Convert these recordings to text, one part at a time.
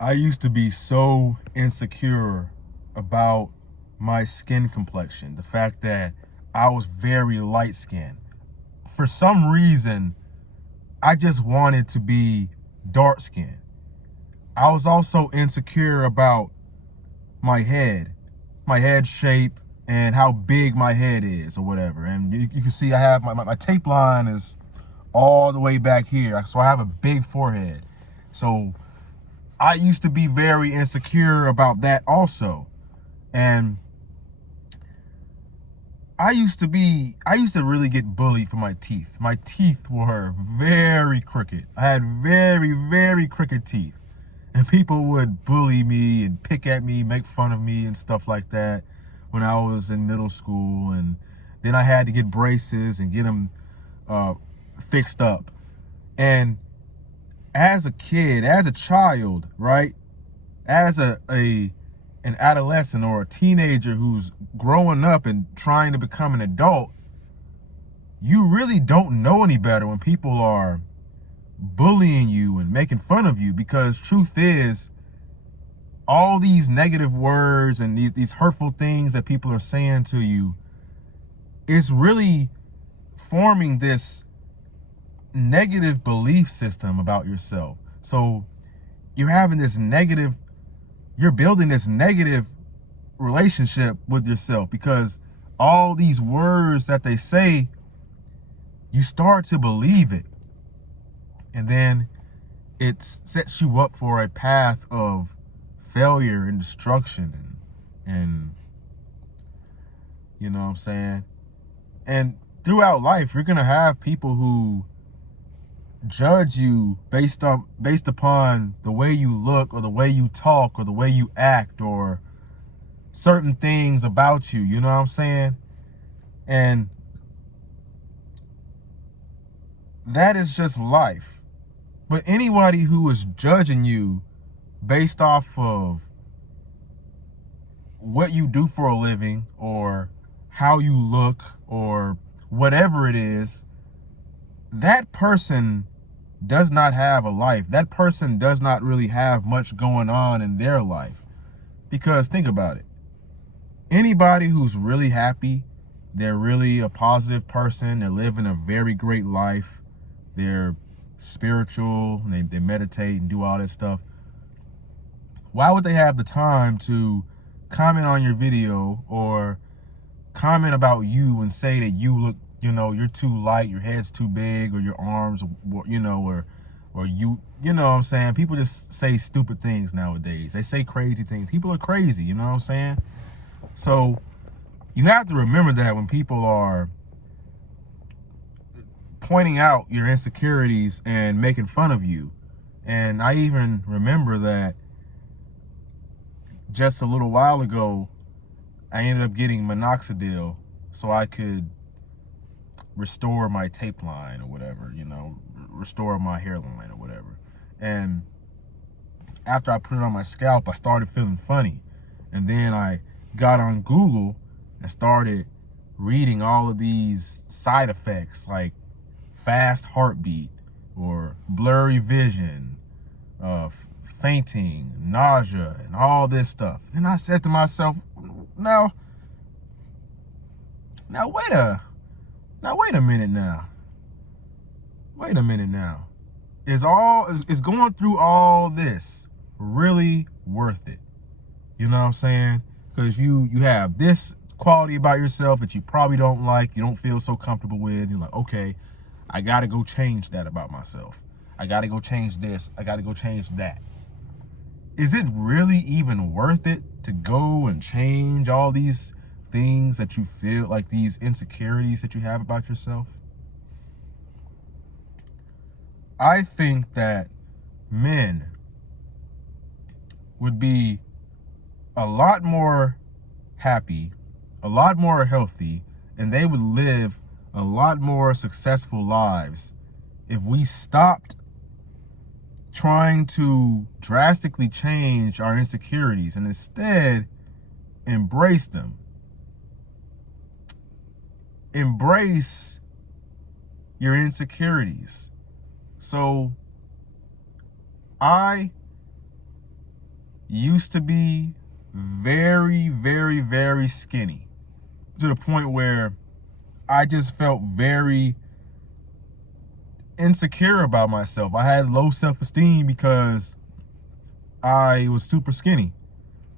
I used to be so insecure about my skin complexion, the fact that I was very light skinned. For some reason, I just wanted to be dark skinned. I was also insecure about my head shape, and how big my head is or whatever. And you can see I have my tape line is all the way back here. So I have a big forehead. So I used to be very insecure about that also. And I used to really get bullied for my teeth. My teeth were very crooked. I had very, very crooked teeth. And people would bully me and pick at me, make fun of me and stuff like that when I was in middle school. And then I had to get braces and get them fixed up. And as a kid, as a child, right? As an adolescent or a teenager who's growing up and trying to become an adult, you really don't know any better when people are bullying you and making fun of you, because truth is, all these negative words and these hurtful things that people are saying to you is really forming this negative belief system about yourself. So you're having this negative, you're building this negative relationship with yourself, because all these words that they say, you start to believe it. And then it sets you up for a path of failure and destruction and you know what I'm saying? And throughout life, you're gonna have people who judge you based upon the way you look or the way you talk or the way you act or certain things about you, you know what I'm saying? And that is just life. But anybody who is judging you based off of what you do for a living or how you look or whatever it is, that person does not have a life. That person does not really have much going on in their life. Because think about it. Anybody who's really happy, they're really a positive person, they're living a very great life, they're spiritual, they meditate and do all this stuff. Why would they have the time to comment on your video or comment about you and say that you look, you know, you're too light, your head's too big, or your arms, you know, or you know what I'm saying? People just say stupid things nowadays. They say crazy things. People are crazy, you know what I'm saying? So you have to remember that when people are pointing out your insecurities and making fun of you. And I even remember that just a little while ago, I ended up getting minoxidil so I could restore my tape line or whatever, you know, restore my hairline or whatever. And after I put it on my scalp, I started feeling funny. And then I got on Google and started reading all of these side effects like fast heartbeat or blurry vision, fainting, nausea, and all this stuff. And I said to myself, now wait a minute now. Wait a minute now. Is going through all this really worth it? You know what I'm saying? Because you have this quality about yourself that you probably don't like, you don't feel so comfortable with. You're like, okay, I gotta go change that about myself. I gotta go change this. I gotta go change that. Is it really even worth it to go and change all these things that you feel, like these insecurities that you have about yourself? I think that men would be a lot more happy, a lot more healthy, and they would live a lot more successful lives if we stopped trying to drastically change our insecurities and instead embrace them. Embrace your insecurities. So I used to be very, very, very skinny, to the point where I just felt very insecure about myself. I had low self-esteem because I was super skinny,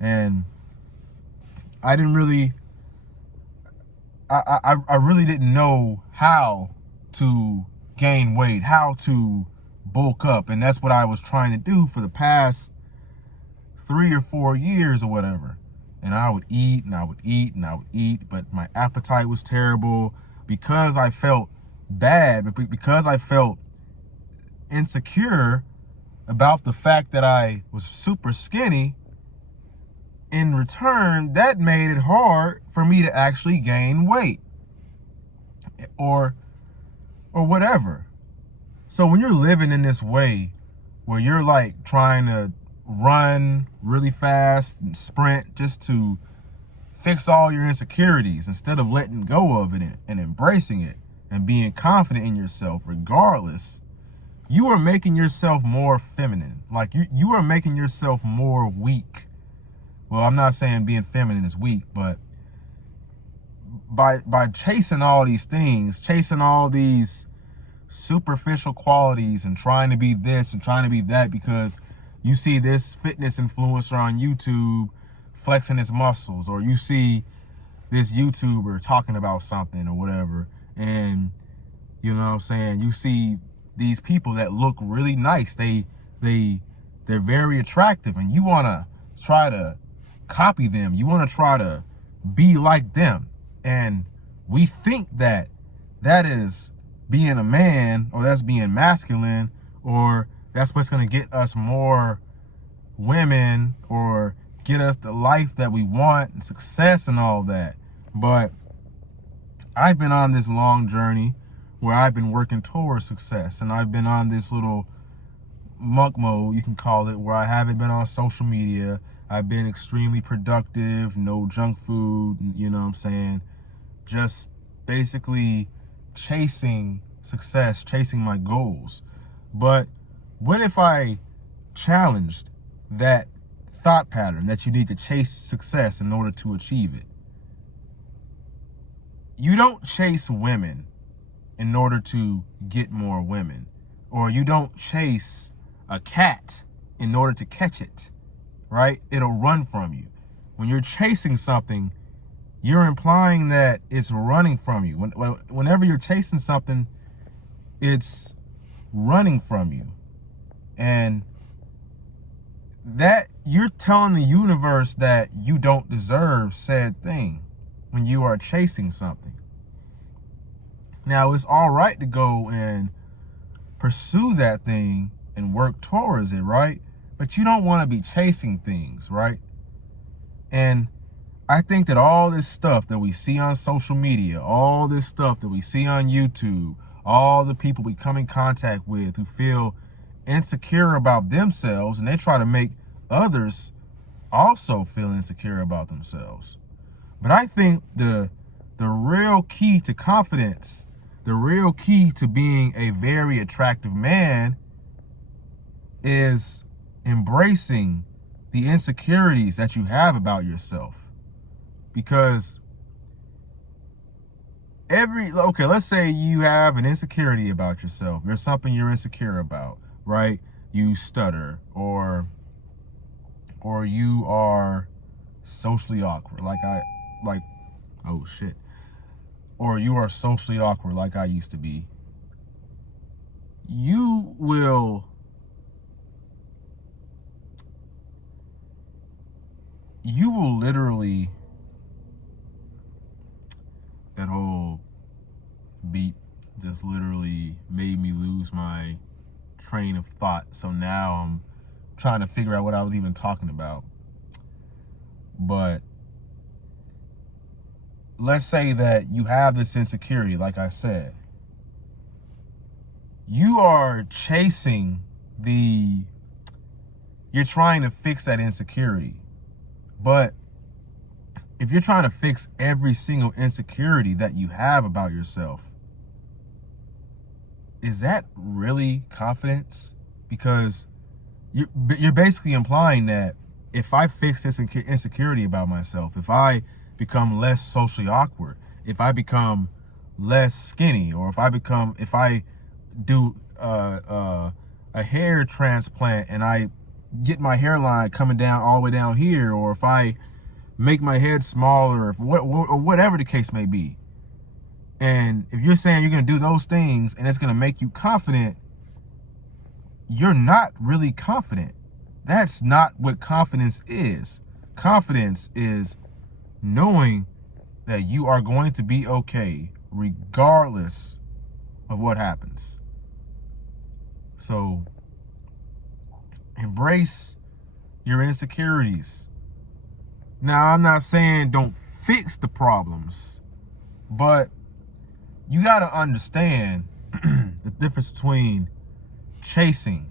and I didn't really, I really didn't know how to gain weight, how to bulk up. And that's what I was trying to do for the past 3 or 4 years or whatever. And I would eat and I would eat and I would eat, but my appetite was terrible because I felt bad, because I felt insecure about the fact that I was super skinny. In return, that made it hard for me to actually gain weight or whatever. So when you're living in this way where you're like trying to run really fast and sprint just to fix all your insecurities instead of letting go of it and embracing it and being confident in yourself regardless, you are making yourself more feminine. Like you are making yourself more weak. Well, I'm not saying being feminine is weak, but by chasing all these things, chasing all these superficial qualities and trying to be this and trying to be that because you see this fitness influencer on YouTube flexing his muscles, or you see this YouTuber talking about something or whatever, and you know what I'm saying, you see these people that look really nice, they're very attractive, and you want to try to copy them, you want to try to be like them. And we think that is being a man, or that's being masculine, or that's what's going to get us more women or get us the life that we want and success and all that. But I've been on this long journey where I've been working towards success, and I've been on this little monk mode, you can call it, where I haven't been on social media. I've been extremely productive, no junk food, you know what I'm saying? Just basically chasing success, chasing my goals. But what if I challenged that thought pattern that you need to chase success in order to achieve it? You don't chase women in order to get more women, or you don't chase a cat in order to catch it, right? It'll run from you. When you're chasing something, you're implying that it's running from you. Whenever you're chasing something, it's running from you. And that you're telling the universe that you don't deserve said thing when you are chasing something. Now, it's all right to go and pursue that thing and work towards it, right? But you don't want to be chasing things, right? And I think that all this stuff that we see on social media, all this stuff that we see on YouTube, all the people we come in contact with who feel insecure about themselves, and they try to make others also feel insecure about themselves. But I think the real key to confidence, the real key to being a very attractive man, is embracing the insecurities that you have about yourself. Because let's say you have an insecurity about yourself. There's something you're insecure about, right? You stutter, or you are socially awkward, or you are socially awkward like I used to be. You will literally, that whole beat just literally made me lose my train of thought. So now I'm trying to figure out what I was even talking about. But let's say that you have this insecurity, like I said. You are you're trying to fix that insecurity. But if you're trying to fix every single insecurity that you have about yourself, is that really confidence? Because you're basically implying that if I fix this insecurity about myself, if I become less socially awkward, if I become less skinny, or if I do a hair transplant and I get my hairline coming down all the way down here, or if I make my head smaller, or whatever the case may be. And if you're saying you're going to do those things and it's going to make you confident, you're not really confident. That's not what confidence is. Confidence is knowing that you are going to be okay regardless of what happens. So embrace your insecurities. Now, I'm not saying don't fix the problems, but you got to understand the difference between chasing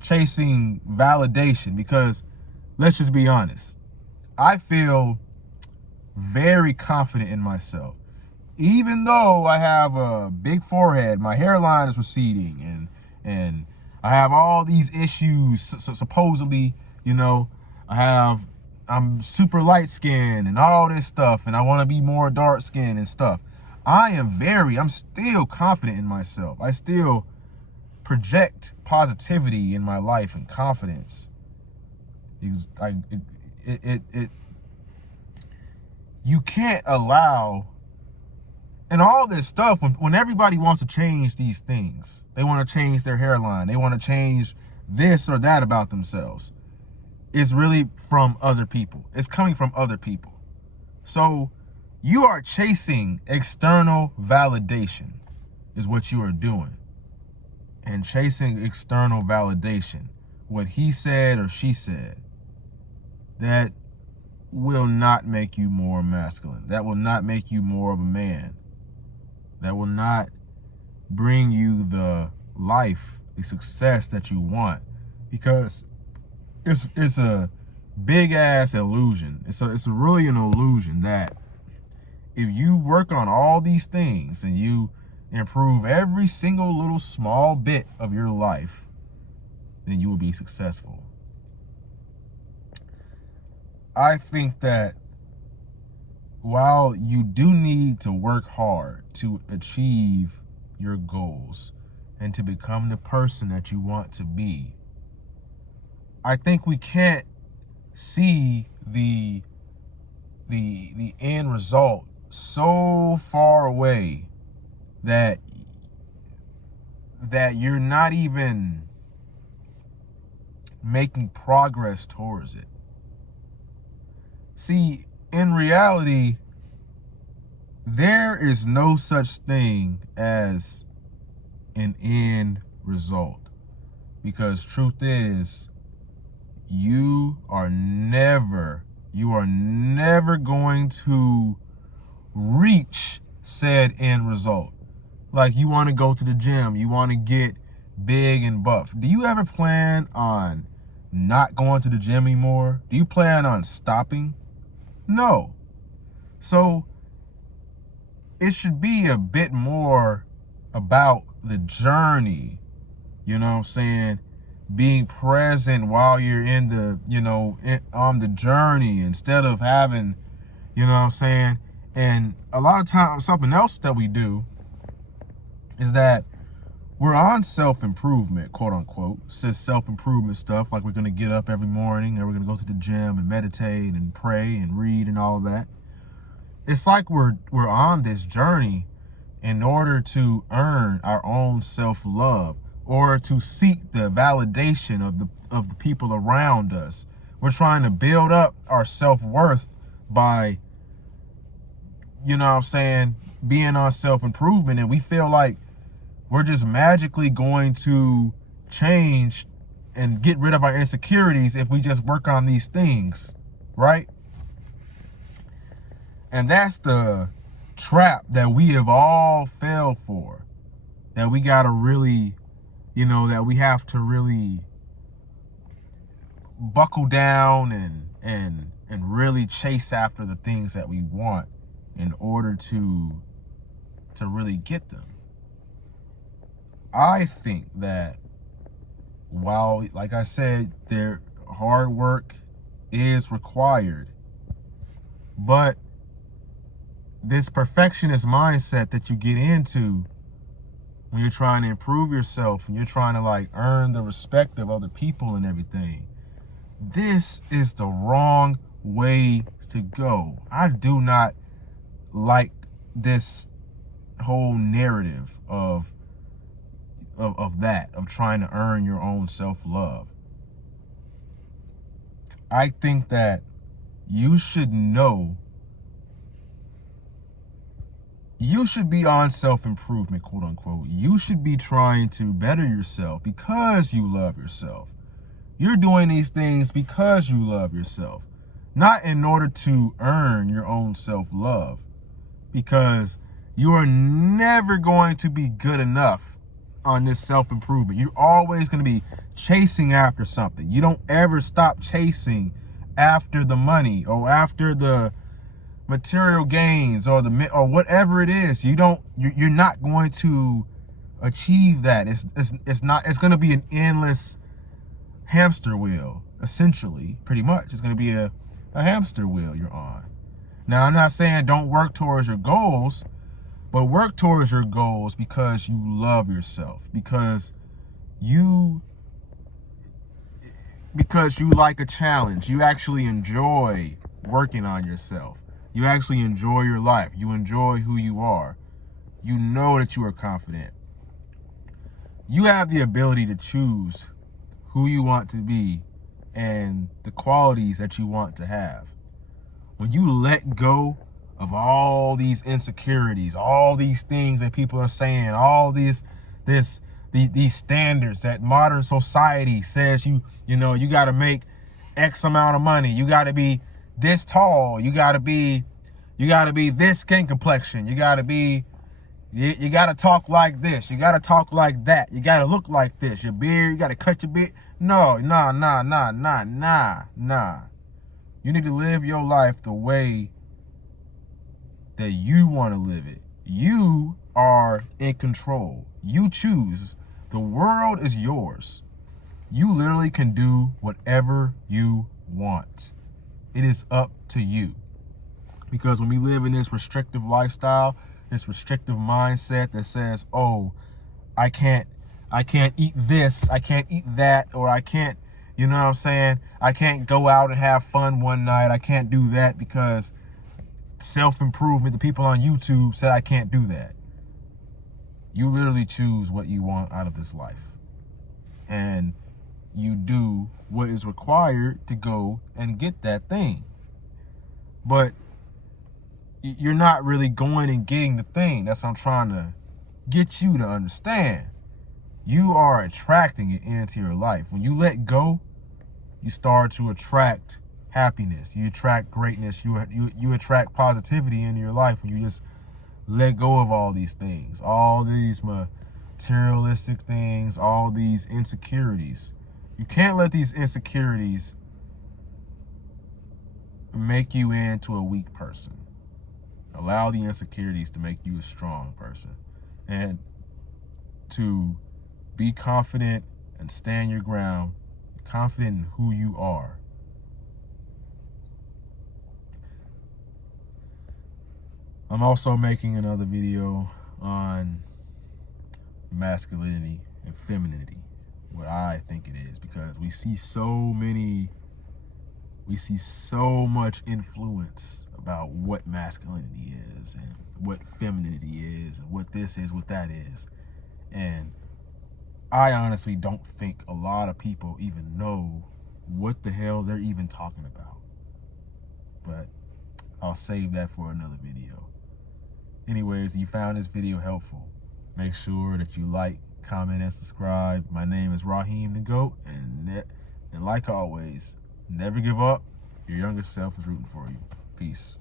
validation, because let's just be honest, I feel very confident in myself. Even though I have a big forehead, my hairline is receding, and I have all these issues, supposedly, I'm super light skinned and all this stuff, and I want to be more dark skinned and stuff. I'm still confident in myself. I still project positivity in my life and confidence. You can't allow, and all this stuff, when everybody wants to change these things, they want to change their hairline, they want to change this or that about themselves, it's really from other people. It's coming from other people. So you are chasing external validation is what you are doing. And chasing external validation, what he said or she said, that will not make you more masculine. That will not make you more of a man. That will not bring you the life, the success that you want, because it's a big ass illusion. It's really an illusion that if you work on all these things and you improve every single little small bit of your life, then you will be successful. I think that while you do need to work hard to achieve your goals and to become the person that you want to be, I think we can't see the end result so far away that you're not even making progress towards it. See, in reality, there is no such thing as an end result, because truth is, you are never going to reach said end result. Like, you want to go to the gym, you want to get big and buff. Do you ever plan on not going to the gym anymore? Do you plan on stopping? No. So it should be a bit more about the journey, you know what I'm saying? Being present while you're in the, on the journey, instead of having, you know what I'm saying? And a lot of times, something else that we do is that we're on self-improvement, quote unquote, says self-improvement stuff, like we're going to get up every morning and we're going to go to the gym and meditate and pray and read and all that. It's like we're on this journey in order to earn our own self-love, or to seek the validation of the people around us. We're trying to build up our self-worth by, you know what I'm saying, being on self-improvement, and we feel like we're just magically going to change and get rid of our insecurities if we just work on these things, right? And that's the trap that we have all fell for, that we gotta really, that we have to really buckle down and really chase after the things that we want in order to really get them. I think that while, like I said, their hard work is required. But this perfectionist mindset that you get into when you're trying to improve yourself and you're trying to like earn the respect of other people and everything, this is the wrong way to go. I do not like this whole narrative of trying to earn your own self-love. I think that you should know, you should be on self-improvement, quote unquote. You should be trying to better yourself because you love yourself. You're doing these things because you love yourself, not in order to earn your own self-love, because you are never going to be good enough on this self-improvement. You're always going to be chasing after something. You don't ever stop chasing after the money or after the material gains or whatever it is. You're not going to achieve that. It's going to be an endless hamster wheel, essentially. Pretty much it's going to be a hamster wheel you're on. Now, I'm not saying don't work towards your goals, but work towards your goals because you love yourself, because you like a challenge. You actually enjoy working on yourself. You actually enjoy your life. You enjoy who you are. You know that you are confident. You have the ability to choose who you want to be and the qualities that you want to have. When you let go of all these insecurities, all these things that people are saying, all these standards that modern society says you got to make X amount of money, you got to be this tall, you got to be this skin complexion, you got to talk like this, you got to talk like that, you got to look like this, your beard, you got to cut your beard. No. You need to live your life the way that you want to live it. You are in control. You choose. The world is yours. You literally can do whatever you want. It is up to you. Because when we live in this restrictive lifestyle, this restrictive mindset that says, oh, I can't eat this, I can't eat that, or I can't, you know what I'm saying? I can't go out and have fun one night. I can't do that because self-improvement, the people on YouTube said I can't do that. You literally choose what you want out of this life. And you do what is required to go and get that thing. But you're not really going and getting the thing. That's what I'm trying to get you to understand. You are attracting it into your life. When you let go, you start to attract happiness. You attract greatness. You attract positivity into your life when you just let go of all these things, all these materialistic things, all these insecurities. You can't let these insecurities make you into a weak person. Allow the insecurities to make you a strong person, and to be confident and stand your ground, confident in who you are. I'm also making another video on masculinity and femininity, what I think it is, because we see so much influence about what masculinity is and what femininity is and what this is, what that is. And I honestly don't think a lot of people even know what the hell they're even talking about. But I'll save that for another video. Anyways, if you found this video helpful, make sure that you like, comment, and subscribe. My name is Raheem the Goat, and like always, never give up. Your younger self is rooting for you. Peace.